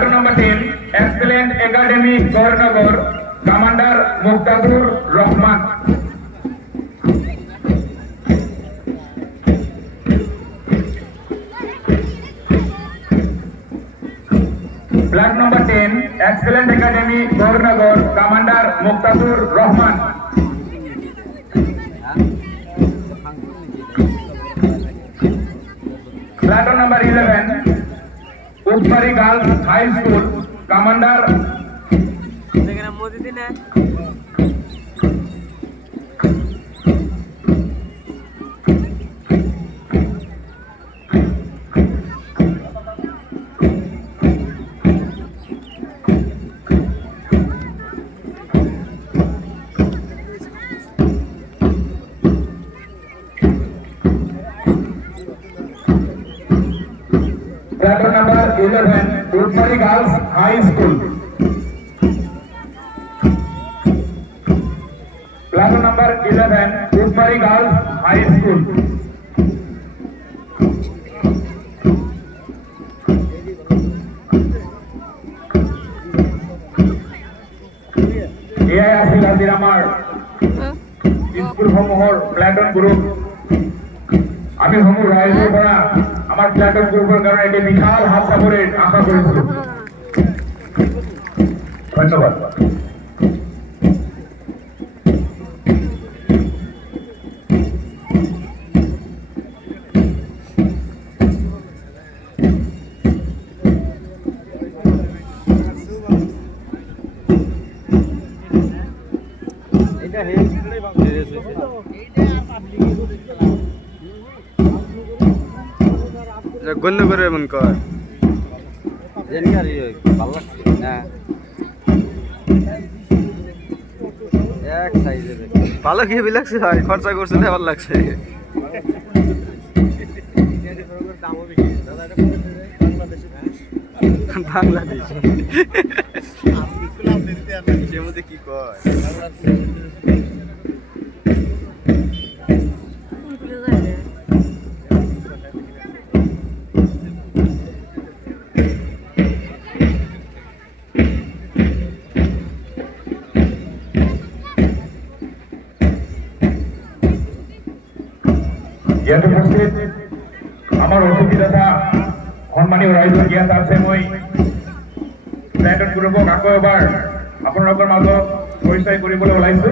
Platoon number 10, Excellent Academy Gaurnagar, Commander Muqtadur Rahman. Platoon number 10, Excellent Academy Gaurnagar, Commander Muqtadur Rahman. Platoon number 11, Utmari Girls High School, Commander Platoon number 11, Utmari Girls High School. Platoon number 11, Utmari Girls High School. AIC Laziramar School Homohor Platoon Group. আমি হমু রাইজে পড়া আমার platoon গ্রুপের কারণে এটি বিশাল হাত সাগরে আশা করেছিল। ধন্যবাদ। গন্ধ করে এমন কর ভালো লাগছে না এক সাইজে ভালো কি লাগছে ভাই খরচা করছে না ভালো লাগছে বাংলাদেশ কি কয় ইয়াত উপস্থিত আমার অতিথি তথা সন্মানীয় ৰাইজৰ ইয়াত আছে মই প্ল্যাটন গ্ৰুপক আকৌ এবাৰ আপোনালোকৰ মাজত পৰিচয় কৰিবলৈ ওলাইছো।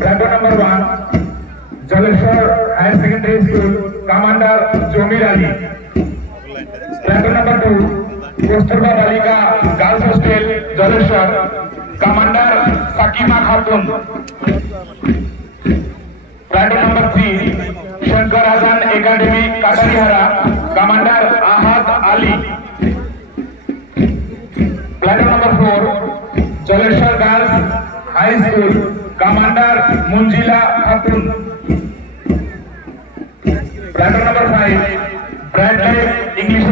Platoon number 1 Jaleswar higher secondary school commander Jamir Ali. Platoon number 2 Kasturba Balika girls hostel Jaleswar commander Sakima Khatun. Platoon number 3 Shankar Azan academy Katarihara commander Ahad Ali. Platoon number 4 Jaleswar girls high school commander Munjila Khatun. Platoon number 5 Bradley English